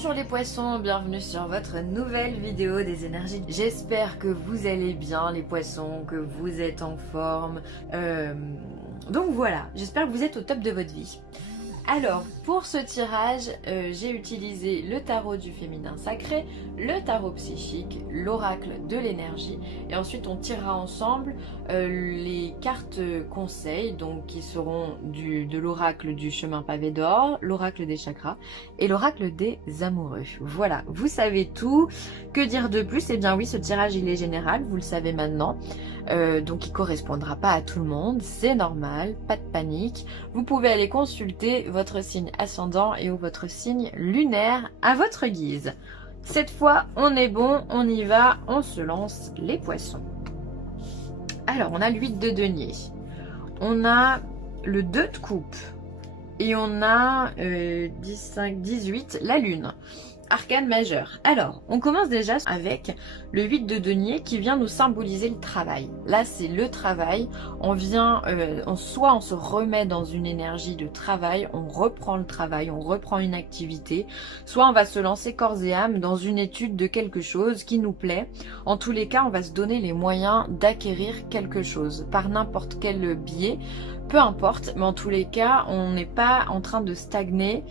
Bonjour les poissons, bienvenue sur votre nouvelle vidéo des énergies. J'espère que vous allez bien les poissons, que vous êtes en forme. Donc voilà, j'espère que vous êtes au top de votre vie. Alors, pour ce tirage, j'ai utilisé le tarot du féminin sacré, le tarot psychique, l'oracle de l'énergie, et ensuite on tirera ensemble les cartes conseils, donc qui seront de l'oracle du chemin pavé d'or, l'oracle des chakras et l'oracle des amoureux. Voilà, vous savez tout. Que dire de plus? Eh bien oui, ce tirage il est général, vous le savez maintenant. Donc il ne correspondra pas à tout le monde, c'est normal, pas de panique. Vous pouvez aller consulter votre signe ascendant et ou votre signe lunaire à votre guise. Cette fois, on est bon, on y va, on se lance les poissons. Alors, on a le 8 de denier, on a le 2 de coupe et on a 18, la lune. Arcane majeur. Alors, on commence déjà avec le 8 de denier qui vient nous symboliser le travail. Là, c'est le travail. On vient, soit on se remet dans une énergie de travail, on reprend le travail, on reprend une activité, soit on va se lancer corps et âme dans une étude de quelque chose qui nous plaît. En tous les cas, on va se donner les moyens d'acquérir quelque chose par n'importe quel biais. Peu importe, mais en tous les cas, on n'est pas en train de stagner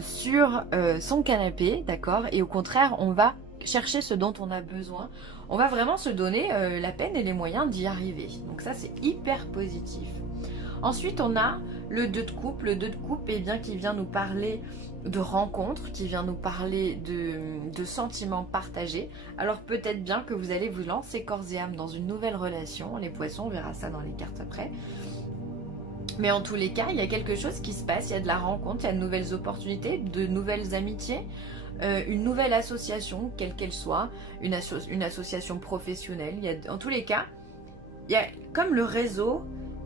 sur son canapé, d'accord? Et au contraire, on va chercher ce dont on a besoin. On va vraiment se donner la peine et les moyens d'y arriver. Donc ça, c'est hyper positif. Ensuite, on a le 2 de coupe. Le 2 de coupe, eh bien, qui vient nous parler de rencontres, qui vient nous parler de sentiments partagés. Alors peut-être bien que vous allez vous lancer corps et âme dans une nouvelle relation. Les poissons, on verra ça dans les cartes après. Mais en tous les cas, il y a quelque chose qui se passe, il y a de la rencontre, il y a de nouvelles opportunités, de nouvelles amitiés, une nouvelle association, quelle qu'elle soit, une association professionnelle. En tous les cas, il y a comme le réseau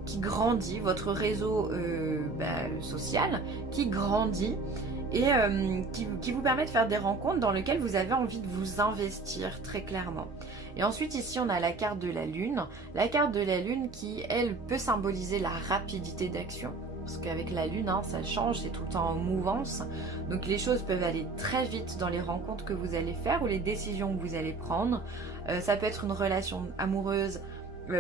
qui grandit, votre réseau social qui grandit et qui vous permet de faire des rencontres dans lesquelles vous avez envie de vous investir très clairement. Et ensuite ici on a la carte de la lune qui elle peut symboliser la rapidité d'action. Parce qu'avec la lune, hein, ça change, c'est tout le temps en mouvance. Donc les choses peuvent aller très vite dans les rencontres que vous allez faire ou les décisions que vous allez prendre. Ça peut être une relation amoureuse,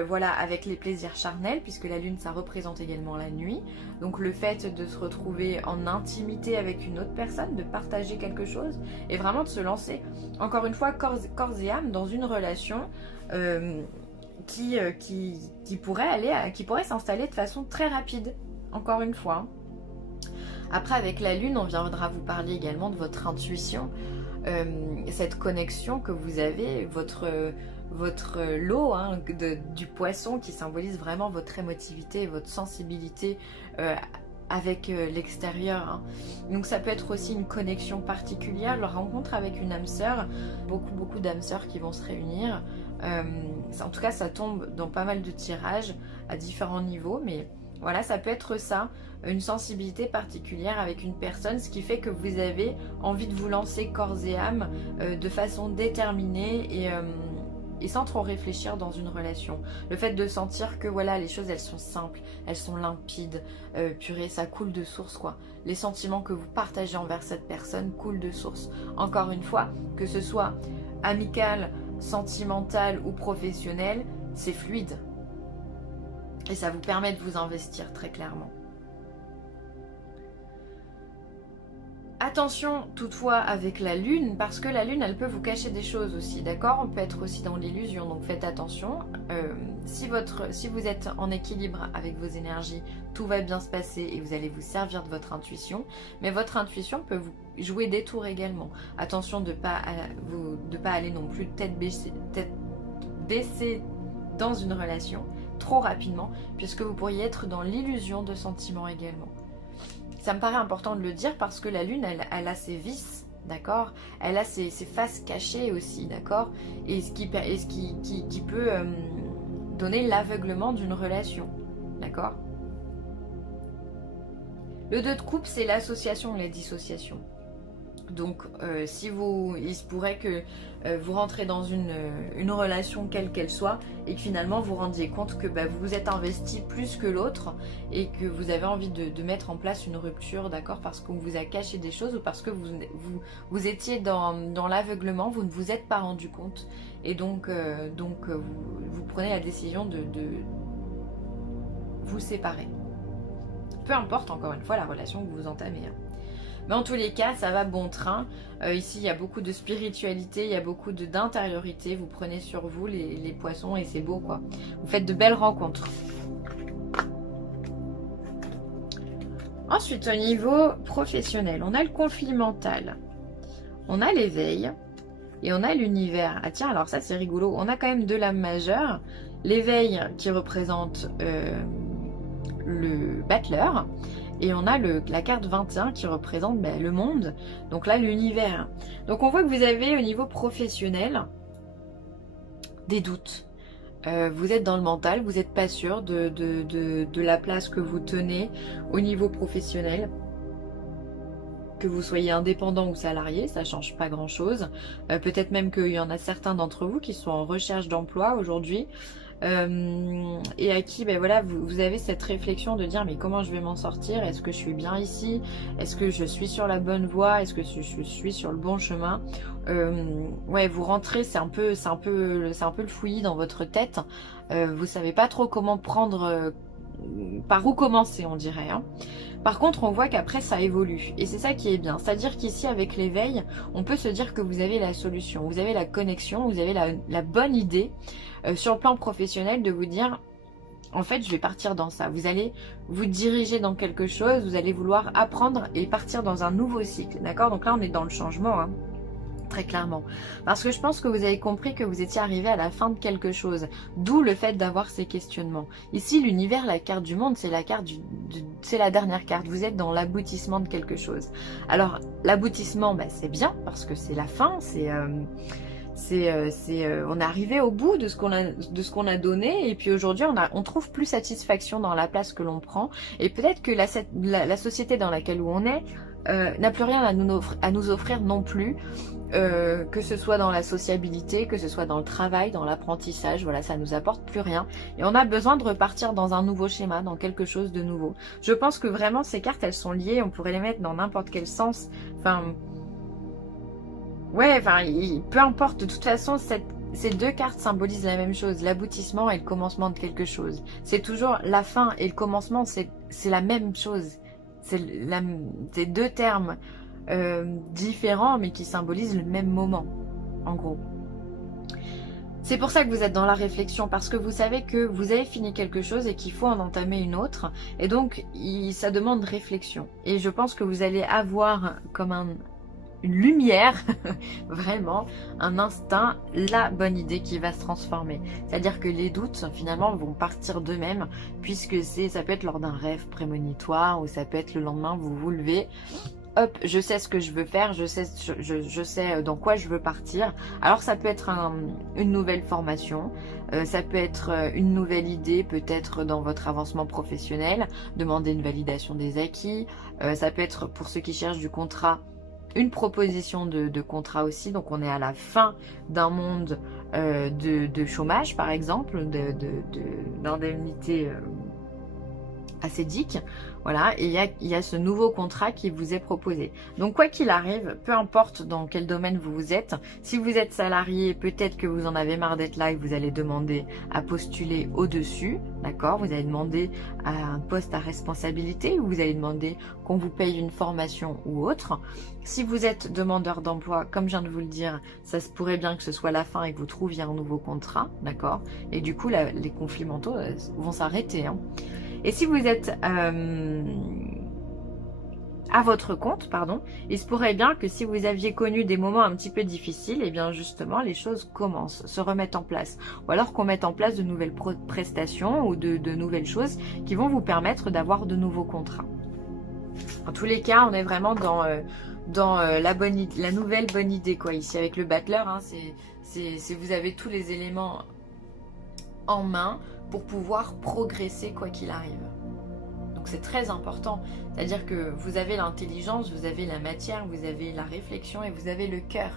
voilà, avec les plaisirs charnels, puisque la lune, ça représente également la nuit. Donc le fait de se retrouver en intimité avec une autre personne, de partager quelque chose, et vraiment de se lancer, encore une fois, corps et âme, dans une relation qui pourrait s'installer de façon très rapide. Encore une fois. Après, avec la lune, on viendra vous parler également de votre intuition, cette connexion que vous avez, votre lot hein, du poisson qui symbolise vraiment votre émotivité et votre sensibilité avec l'extérieur. Hein. Donc ça peut être aussi une connexion particulière, la rencontre avec une âme sœur, beaucoup d'âmes sœurs qui vont se réunir. En tout cas, ça tombe dans pas mal de tirages à différents niveaux, mais voilà, ça peut être ça, une sensibilité particulière avec une personne, ce qui fait que vous avez envie de vous lancer corps et âme de façon déterminée et sans trop réfléchir dans une relation. Le fait de sentir que voilà, les choses elles sont simples, elles sont limpides, purée, ça coule de source quoi. Les sentiments que vous partagez envers cette personne coulent de source. Encore une fois, que ce soit amical, sentimental ou professionnel, c'est fluide. Et ça vous permet de vous investir très clairement. Attention toutefois avec la lune, parce que la lune elle peut vous cacher des choses aussi, d'accord? On peut être aussi dans l'illusion, donc faites attention. Si vous êtes en équilibre avec vos énergies, tout va bien se passer et vous allez vous servir de votre intuition. Mais votre intuition peut vous jouer des tours également. Attention de ne pas aller non plus tête baissée dans une relation trop rapidement, puisque vous pourriez être dans l'illusion de sentiments également. Ça me paraît important de le dire parce que la lune, elle a ses vices, d'accord? Elle a ses faces cachées aussi, d'accord? Et ce qui peut donner l'aveuglement d'une relation, d'accord? Le 2 de coupe, c'est l'association, la dissociation. Donc il se pourrait que vous rentrez dans une relation quelle qu'elle soit et que finalement vous rendiez compte que vous vous êtes investi plus que l'autre et que vous avez envie de mettre en place une rupture, d'accord, parce qu'on vous a caché des choses ou parce que vous étiez dans l'aveuglement, vous ne vous êtes pas rendu compte et donc vous prenez la décision de vous séparer. Peu importe encore une fois la relation que vous entamez. Mais en tous les cas, ça va bon train. Ici, il y a beaucoup de spiritualité, il y a beaucoup d'intériorité. Vous prenez sur vous les poissons et c'est beau, quoi. Vous faites de belles rencontres. Ensuite, au niveau professionnel, on a le conflit mental. On a l'éveil et on a l'univers. Ah tiens, alors ça, c'est rigolo. On a quand même deux lames majeures. L'éveil qui représente le battleur. Et on a la carte 21 qui représente le monde, donc là l'univers. Donc on voit que vous avez au niveau professionnel des doutes. Vous êtes dans le mental, vous n'êtes pas sûr de la place que vous tenez au niveau professionnel. Que vous soyez indépendant ou salarié, ça ne change pas grand chose. Peut-être même qu'il y en a certains d'entre vous qui sont en recherche d'emploi aujourd'hui. Et à qui voilà, vous avez cette réflexion de dire mais comment je vais m'en sortir, est-ce que je suis bien ici, est-ce que je suis sur la bonne voie, est-ce que je suis sur le bon chemin. Ouais, vous rentrez, c'est un peu le fouillis dans votre tête, vous savez pas trop comment prendre, par où commencer on dirait, hein. Par contre, on voit qu'après, ça évolue. Et c'est ça qui est bien. C'est-à-dire qu'ici, avec l'éveil, on peut se dire que vous avez la solution. Vous avez la connexion, vous avez la bonne idée sur le plan professionnel de vous dire, en fait, je vais partir dans ça. Vous allez vous diriger dans quelque chose, vous allez vouloir apprendre et partir dans un nouveau cycle. D'accord? Donc là, on est dans le changement, hein. Très clairement. Parce que je pense que vous avez compris que vous étiez arrivé à la fin de quelque chose. D'où le fait d'avoir ces questionnements. Ici, l'univers, la carte du monde, c'est la carte c'est la dernière carte. Vous êtes dans l'aboutissement de quelque chose. Alors, l'aboutissement, c'est bien parce que c'est la fin. On est arrivé au bout de ce qu'on a donné. Et puis aujourd'hui, on trouve plus satisfaction dans la place que l'on prend. Et peut-être que la société dans laquelle on est n'a plus rien à nous offrir non plus. Que ce soit dans la sociabilité, que ce soit dans le travail, dans l'apprentissage, voilà, ça nous apporte plus rien. Et on a besoin de repartir dans un nouveau schéma, dans quelque chose de nouveau. Je pense que vraiment ces cartes, elles sont liées, on pourrait les mettre dans n'importe quel sens. Peu importe, de toute façon, ces deux cartes symbolisent la même chose, l'aboutissement et le commencement de quelque chose. C'est toujours la fin et le commencement, c'est la même chose. C'est deux termes différents mais qui symbolisent le même moment, en gros. C'est pour ça que vous êtes dans la réflexion, parce que vous savez que vous avez fini quelque chose et qu'il faut en entamer une autre, et donc ça demande réflexion. Et je pense que vous allez avoir comme une lumière, vraiment, un instinct, la bonne idée qui va se transformer. C'est-à-dire que les doutes, finalement, vont partir d'eux-mêmes, puisque ça peut être lors d'un rêve prémonitoire, ou ça peut être le lendemain, vous vous levez, hop, je sais ce que je veux faire, je sais dans quoi je veux partir. Alors ça peut être une nouvelle formation, ça peut être une nouvelle idée, peut-être dans votre avancement professionnel, demander une validation des acquis, ça peut être pour ceux qui cherchent du contrat, une proposition de contrat aussi. Donc on est à la fin d'un monde de chômage par exemple, d'indemnité acédique, voilà, et il y a ce nouveau contrat qui vous est proposé. Donc quoi qu'il arrive, peu importe dans quel domaine vous êtes, si vous êtes salarié, peut-être que vous en avez marre d'être là et vous allez demander à postuler au-dessus, d'accord, vous allez demander à un poste à responsabilité, ou vous allez demander qu'on vous paye une formation ou autre. Si vous êtes demandeur d'emploi, comme je viens de vous le dire, ça se pourrait bien que ce soit la fin et que vous trouviez un nouveau contrat, d'accord, et du coup les conflits mentaux vont s'arrêter, hein. Et si vous êtes à votre compte, pardon, il se pourrait bien que si vous aviez connu des moments un petit peu difficiles, et bien justement les choses commencent, se remettent en place. Ou alors qu'on mette en place de nouvelles prestations ou de nouvelles choses qui vont vous permettre d'avoir de nouveaux contrats. En tous les cas, on est vraiment dans la nouvelle bonne idée, quoi, ici avec le battleur, hein, vous avez tous les éléments en main pour pouvoir progresser quoi qu'il arrive. Donc c'est très important. C'est-à-dire que vous avez l'intelligence, vous avez la matière, vous avez la réflexion et vous avez le cœur.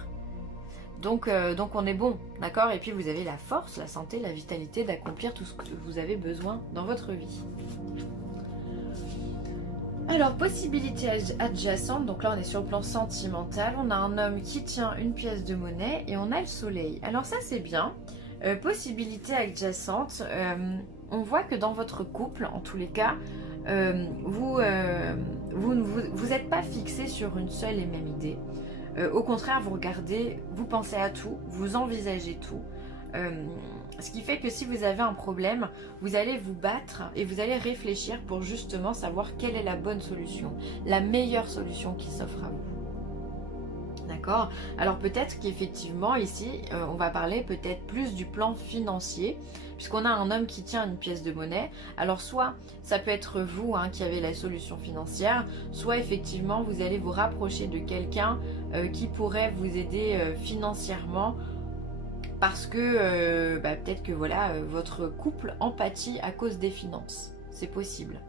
Donc on est bon, d'accord? Et puis vous avez la force, la santé, la vitalité d'accomplir tout ce que vous avez besoin dans votre vie. Alors, possibilité adjacente, donc là on est sur le plan sentimental, on a un homme qui tient une pièce de monnaie et on a le soleil. Alors ça c'est bien. Possibilité adjacente, on voit que dans votre couple, en tous les cas, vous n'êtes pas fixé sur une seule et même idée. Au contraire, vous regardez, vous pensez à tout, vous envisagez tout. Ce qui fait que si vous avez un problème, vous allez vous battre et vous allez réfléchir pour justement savoir quelle est la bonne solution, la meilleure solution qui s'offre à vous. D'accord? Alors peut-être qu'effectivement ici, on va parler peut-être plus du plan financier, puisqu'on a un homme qui tient une pièce de monnaie. Alors soit ça peut être vous qui avez la solution financière, soit effectivement vous allez vous rapprocher de quelqu'un qui pourrait vous aider financièrement, parce que peut-être que voilà, votre couple empathie à cause des finances. C'est possible.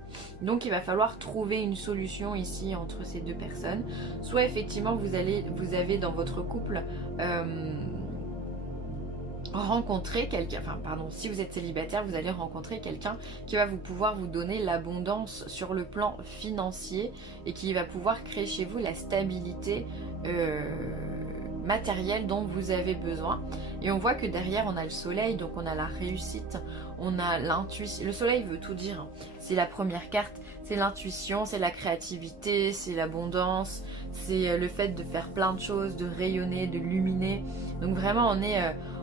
Donc il va falloir trouver une solution ici entre ces deux personnes. Soit effectivement vous avez dans votre couple rencontrer quelqu'un, si vous êtes célibataire, vous allez rencontrer quelqu'un qui va pouvoir vous donner l'abondance sur le plan financier et qui va pouvoir créer chez vous la stabilité matérielle dont vous avez besoin. Et on voit que derrière on a le soleil, donc on a la réussite, on a l'intuition. Le soleil veut tout dire, c'est la première carte, c'est l'intuition, c'est la créativité, c'est l'abondance, c'est le fait de faire plein de choses, de rayonner, de luminer. Donc vraiment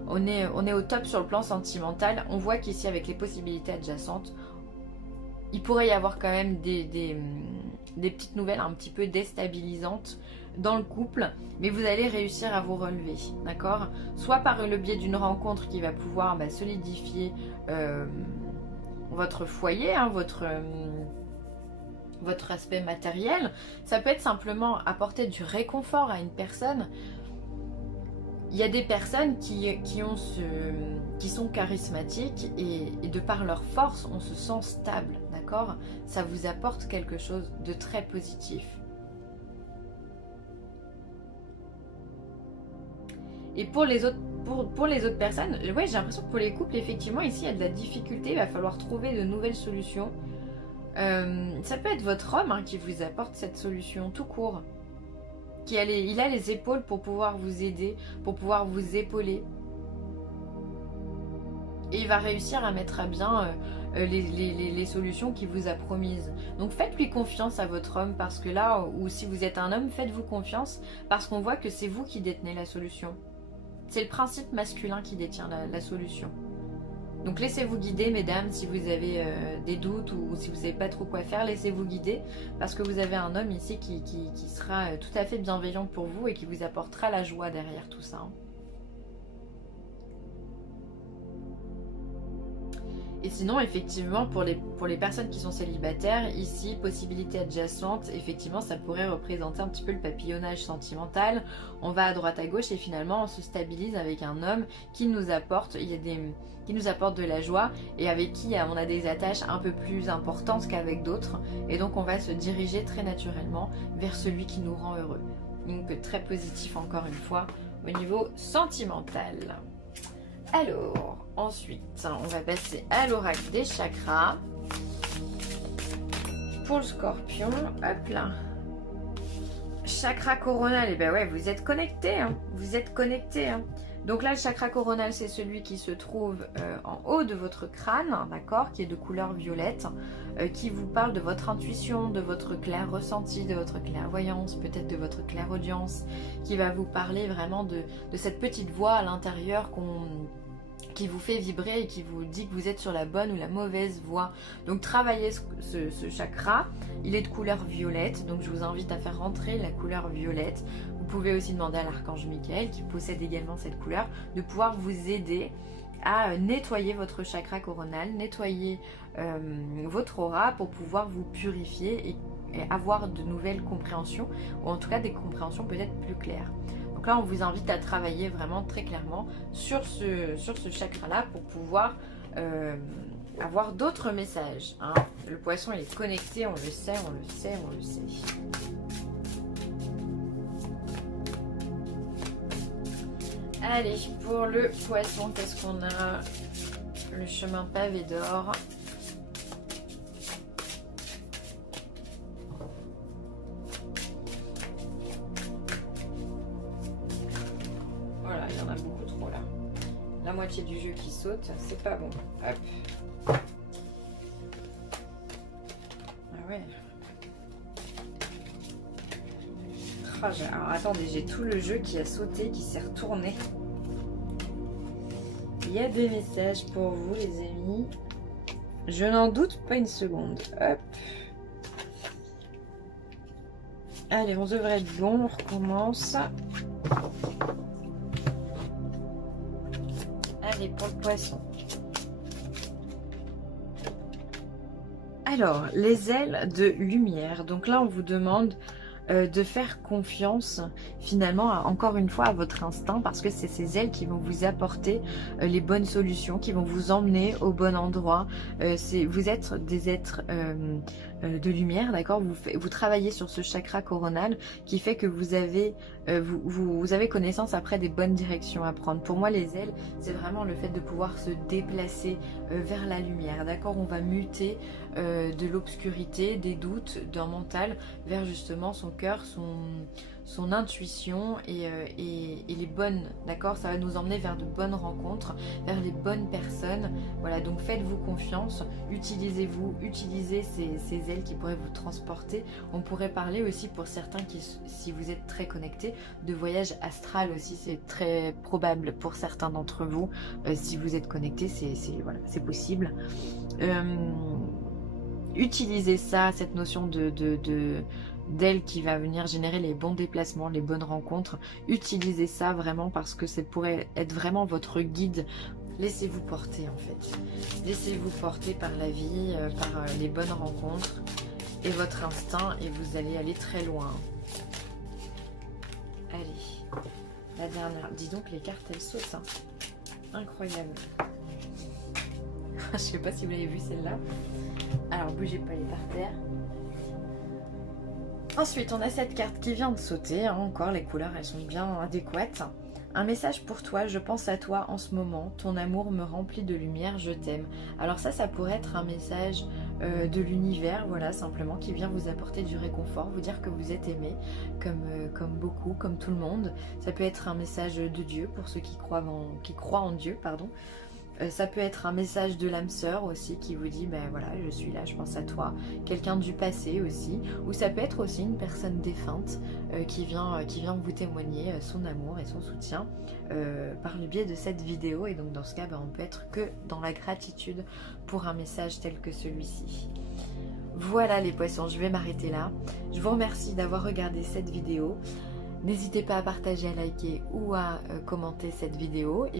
on est au top sur le plan sentimental. On voit qu'ici avec les possibilités adjacentes, il pourrait y avoir quand même des petites nouvelles un petit peu déstabilisantes dans le couple, mais vous allez réussir à vous relever, d'accord? Soit par le biais d'une rencontre qui va pouvoir solidifier votre foyer, votre aspect matériel. Ça peut être simplement apporter du réconfort à une personne. Il y a des personnes qui sont charismatiques et de par leur force, on se sent stable, d'accord? Ça vous apporte quelque chose de très positif. Et pour les autres personnes, ouais, j'ai l'impression que pour les couples, effectivement, ici, il y a de la difficulté. Il va falloir trouver de nouvelles solutions. Ça peut être votre homme qui vous apporte cette solution tout court. Il a les épaules pour pouvoir vous aider, pour pouvoir vous épauler. Et il va réussir à mettre à bien les solutions qu'il vous a promises. Donc faites-lui confiance à votre homme, parce que là, ou si vous êtes un homme, faites-vous confiance, parce qu'on voit que c'est vous qui détenez la solution. C'est le principe masculin qui détient la solution. Donc laissez-vous guider, mesdames, si vous avez des doutes ou si vous ne savez pas trop quoi faire, laissez-vous guider, parce que vous avez un homme ici qui sera tout à fait bienveillant pour vous et qui vous apportera la joie derrière tout ça. Et sinon, effectivement, pour les personnes qui sont célibataires, ici, possibilité adjacente, effectivement, ça pourrait représenter un petit peu le papillonnage sentimental. On va à droite à gauche et finalement, on se stabilise avec un homme qui nous apporte, qui nous apporte de la joie et avec qui on a des attaches un peu plus importantes qu'avec d'autres. Et donc, on va se diriger très naturellement vers celui qui nous rend heureux. Donc, très positif encore une fois au niveau sentimental. Alors, ensuite, on va passer à l'oracle des chakras. Pour le scorpion, hop là. Chakra coronal, et ben ouais, vous êtes connecté, vous êtes connecté. Donc là, le chakra coronal, c'est celui qui se trouve en haut de votre crâne, d'accord, qui est de couleur violette, qui vous parle de votre intuition, de votre clair ressenti, de votre clairvoyance, peut-être de votre clairaudience, qui va vous parler vraiment de cette petite voix à l'intérieur qui vous fait vibrer et qui vous dit que vous êtes sur la bonne ou la mauvaise voie. Donc travaillez ce chakra, il est de couleur violette, donc je vous invite à faire rentrer la couleur violette. Vous pouvez aussi demander à l'archange Michael, qui possède également cette couleur, de pouvoir vous aider à nettoyer votre chakra coronal, nettoyer votre aura pour pouvoir vous purifier et avoir de nouvelles compréhensions, ou en tout cas des compréhensions peut-être plus claires. Donc là, on vous invite à travailler vraiment très clairement sur ce chakra-là pour pouvoir avoir d'autres messages. Hein. Le poisson il est connecté, on le sait, on le sait, on le sait. Allez, pour le poisson, qu'est-ce qu'on a? Le chemin pavé d'or. Voilà, il y en a beaucoup trop là. La moitié du jeu qui saute, c'est pas bon. Hop. Ah ouais. Oh, alors attendez, j'ai tout le jeu qui a sauté, qui s'est retourné. Il y a des messages pour vous les amis. Je n'en doute pas une seconde. Hop. Allez, on devrait être bon, on recommence. Allez, pour le poisson. Alors, les ailes de lumière. Donc là, on vous demande de faire confiance finalement encore une fois à votre instinct, parce que c'est ces ailes qui vont vous apporter les bonnes solutions, qui vont vous emmener au bon endroit. Vous êtes des êtres de lumière, d'accord, vous travaillez sur ce chakra coronal qui fait que vous avez connaissance après des bonnes directions à prendre. Pour moi les ailes, c'est vraiment le fait de pouvoir se déplacer vers la lumière, d'accord, on va muter de l'obscurité, des doutes, d'un mental vers justement son cœur, son intuition et les bonnes, d'accord, ça va nous emmener vers de bonnes rencontres, vers les bonnes personnes. Voilà, donc faites-vous confiance, utilisez ces ailes qui pourraient vous transporter. On pourrait parler aussi pour certains qui, si vous êtes très connectés, de voyage astral aussi, c'est très probable pour certains d'entre vous. Si vous êtes connectés, voilà, c'est possible. Utilisez ça, cette notion d'aile qui va venir générer les bons déplacements, les bonnes rencontres. Utilisez ça vraiment parce que ça pourrait être vraiment votre guide. Laissez-vous porter en fait. Laissez-vous porter par la vie, par les bonnes rencontres et votre instinct et vous allez aller très loin. Allez, la dernière. Dis donc les cartes elles sautent. Hein. Incroyable. Je sais pas si vous l'avez vu celle-là. Alors bougez pas, elle est par terre. Ensuite on a cette carte qui vient de sauter, hein. Encore les couleurs elles sont bien adéquates. Un message pour toi, je pense à toi en ce moment, ton amour me remplit de lumière, je t'aime. Alors ça pourrait être un message de l'univers, voilà, simplement, qui vient vous apporter du réconfort, vous dire que vous êtes aimé, comme beaucoup, comme tout le monde. Ça peut être un message de Dieu, pour ceux qui croient en Dieu, pardon. Ça peut être un message de l'âme sœur aussi qui vous dit ben voilà je suis là, je pense à toi, quelqu'un du passé aussi, ou ça peut être aussi une personne défunte qui vient vous témoigner son amour et son soutien par le biais de cette vidéo. Et donc dans ce cas ben, on peut être que dans la gratitude pour un message tel que celui-ci. Voilà les poissons, je vais m'arrêter là. Je vous remercie d'avoir regardé cette vidéo. N'hésitez pas à partager, à liker ou à commenter cette vidéo.